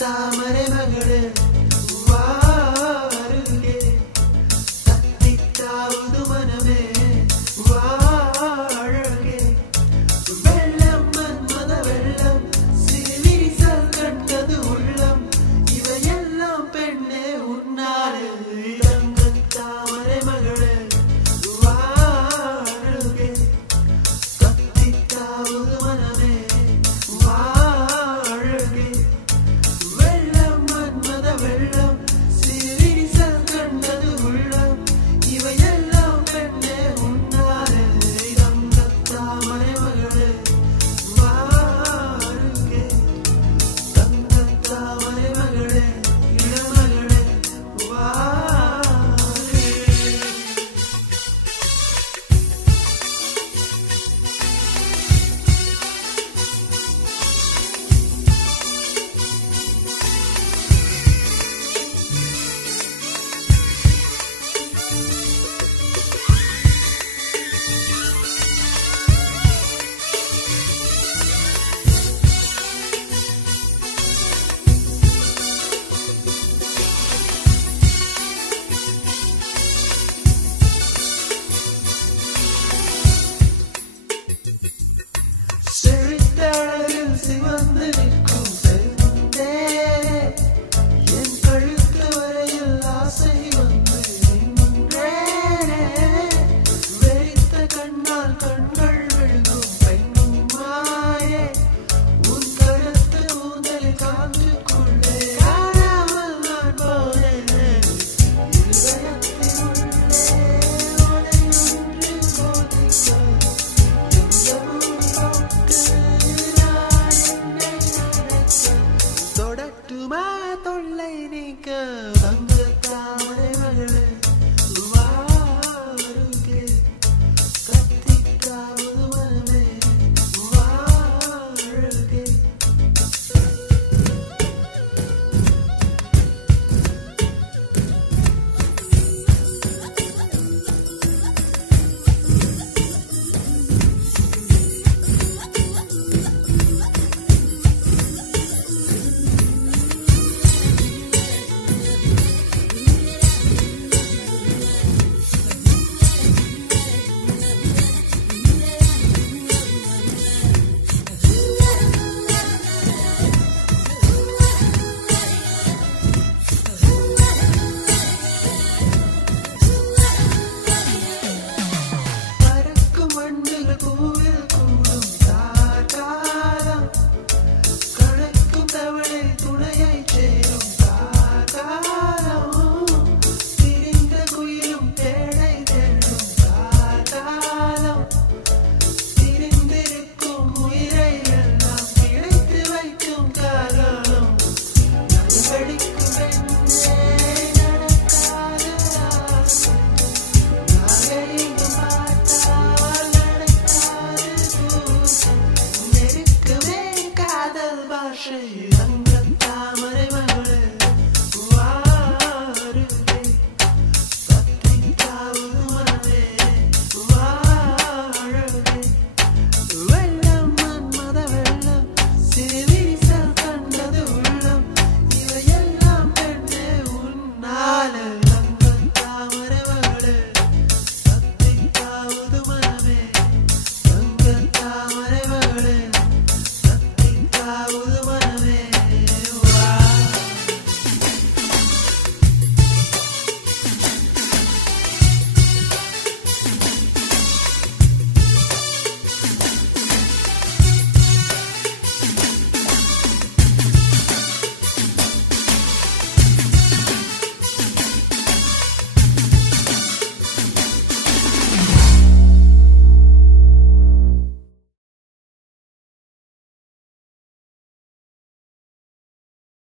தாமரை மகளே வாருகே தத்தித்தாவது மனமே வாழகே வெள்ளம் மன்மத வெள்ளம் சிறுவிரிசல் கண்டது உள்ளம் இவையெல்லாம் பெண்ணே உன்னாலே தங்கத் தாமரை மகளே வாருகே தத்தித்தாவது மனமே செழித்தழகில் சிவந்து நிற்கும் செல்வந்தே என் கழுத்து வரையில் ஆசை வந்து நின்றேனே வெறித்த கண்ணால் கண்கள் விழுங்கும் பெண்ணும் மாயே உன் கருத்து ஊந்தல் காற்றுக்குள்ளே ஆடாமல் நான் போனேனே இதயத்தினுள்ளே ஒளி ஒன்று கோதிக்க தொடட்டுமா தொல்லை நீக்க தங்கத் தாமரை மகளே வாருகே கத்திக்காவது மனமே வாழகே She